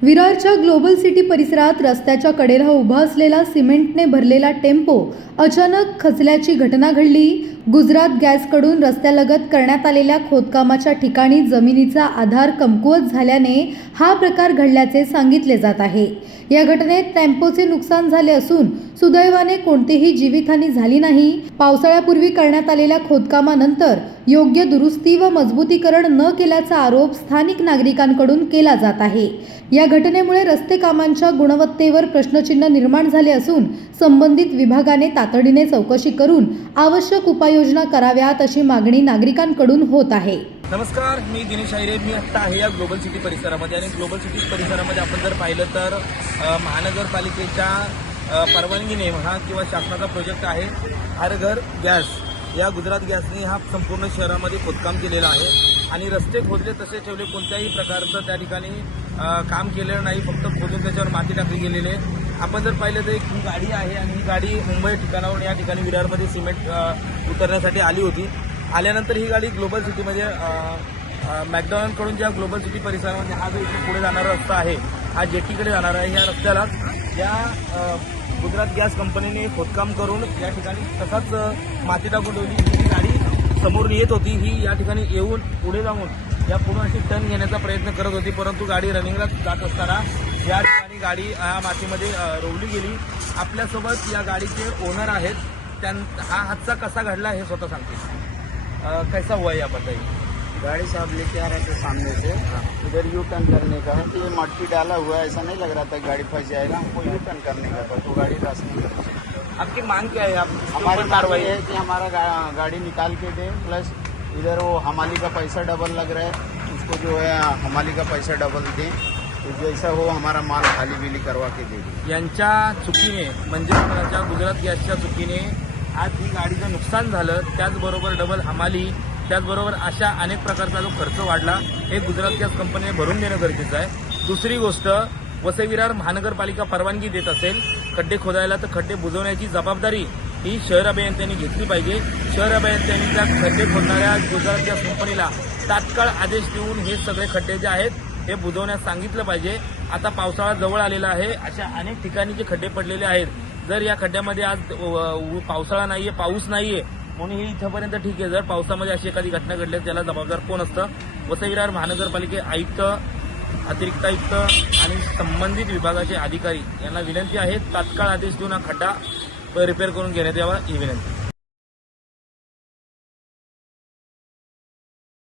विरारच्या global city परिसरात रस्त्याच्या कडेला उभा असलेला सिमेंटने भरलेला टेम्पो अचानक खचल्याची घटना घडली। गुजरात गॅसकडून रस्त्यालगत करण्यात आलेल्या खोदकामाच्या ठिकाणी जमिनीचा आधार कमकुवत झाल्याने हा प्रकार घडल्याचे सांगितले जात आहे। या घटनेत टेम्पोचे नुकसान झाले असून सुदैवाने कोणतीही जीवितहानी झाली नाही। पावसाळ्यापूर्वी करण्यात आलेल्या खोदकामानंतर योग्य दुरुस्ती व मजबूतीकरण न केल्याचा आरोप स्थानिक नागरिकांकडून केला जात आहे। या घटनेमुळे रस्ते कामांच्या गुणवत्तेवर प्रश्नचिन्ह निर्माण झाले असून संबंधित विभागाने तातडीने चौकशी करून आवश्यक उपाययोजना कराव्यात अशी मागणी नागरिकांकडून होत आहे। नमस्कार, मी दिनेश आहिरे। मी आता आहे या ग्लोबल सिटी परिसरामध्ये आणि ग्लोबल सिटी परिसरामध्ये आपण जर पाहिलं तर महानगरपालिकेच्या परवानगीने हा किंवा शासनाचा प्रोजेक्ट आहे हर घर गॅस। या गुजरात गॅसने हा संपूर्ण शहरामध्ये खोदकाम केलेलं आहे आणि रस्ते खोदले तसे ठेवले, कोणत्याही प्रकारचं त्या ठिकाणी काम केलेलं नाही, फक्त खोदून त्याच्यावर माती टाकली गेलेली आहे। आपण जर पाहिलं तर एक ही गाडी आहे आणि ही गाडी मुंबई ठिकाणावरून या ठिकाणी विरारमध्ये सिमेंट उतरण्यासाठी आली होती। आल्यानंतर ही गाडी ग्लोबल सिटीमध्ये मॅकडॉनल्डकडून ज्या ग्लोबल सिटी परिसरामध्ये हा जो इथे पुढे जाणारा रस्ता आहे हा जेटीकडे जाणार आहे, या रस्त्यालाच या गुजरात गॅस कंपनीने खोदकाम करून या ठिकाणी तसाच माती टाकून ठेवली। ही गाडी समोरून येत होती, ही या ठिकाणी येऊन पुढे जाऊन या पूर्ण अशी टर्न घेण्याचा प्रयत्न करत होती, परंतु गाडी रनिंगला जात असताना या ठिकाणी गाडी या मातीमध्ये रोवली गेली। आपल्यासोबत या गाडीचे ओनर आहेत, हा हादसा कसा घडला हे स्वतः सांगतील। कैसा हुआ है यहाँ बताइए। गाड़ी साहब लेके आ रहे थे सामने से, इधर यू टर्न करने का है तो ये मट्टी डाला हुआ है, ऐसा नहीं लग रहा था गाड़ी फंस जाएगा, हमको यू टर्न करने का था तो गाड़ी रास नहीं कर सकती। आपकी मांग क्या है? आप हमारी कार्रवाई है कि हमारा गाड़ी निकाल के दें, प्लस इधर वो हमाली का पैसा डबल लग रहा है, उसको जो है हमाली का पैसा डबल दें, तो जैसा हो हमारा माल खाली बिली करवा के दे दें। यांच्या चुकीने म्हणजे गुजरात गॅसच्या चुकीने आज ही गाडीचं नुकसान झालं, त्याचबरोबर डबल हमाली, त्याचबरोबर अशा अनेक प्रकारचा जो खर्च वाढला हे गुजरात गॅस कंपनीने भरून देणं गरजेचं आहे। दुसरी गोष्ट, वसई विरार महानगरपालिका परवानगी देत असेल खड्डे खोदायला तर खड्डे बुजवण्याची जबाबदारी ही शहर अभियंत्यांनी घेतली पाहिजे। शहर अभियंत्यांनी त्या खड्डे खोदणाऱ्या गुजरात गॅस कंपनीला तात्काळ आदेश देऊन हे सगळे खड्डे जे आहेत हे बुजवण्यास सांगितलं पाहिजे। आता पावसाळा जवळ आलेला आहे, अशा अनेक ठिकाणी जे खड्डे पडलेले आहेत, जर या खड्ड्यामध्ये आज पावसाळा नाहीये, पाऊस नाहीये म्हणून ही इथपर्यंत ठीक आहे, जर पावसामध्ये अशी एखादी घटना घडली त्याला जबाबदार कोण असतं? वसई विरार महानगरपालिके आयुक्त, अतिरिक्त आयुक्त आणि संबंधित विभागाचे अधिकारी यांना विनंती आहे तात्काळ आदेश देऊन हा खड्डा रिपेअर करून घेण्यात यावा ही विनंती।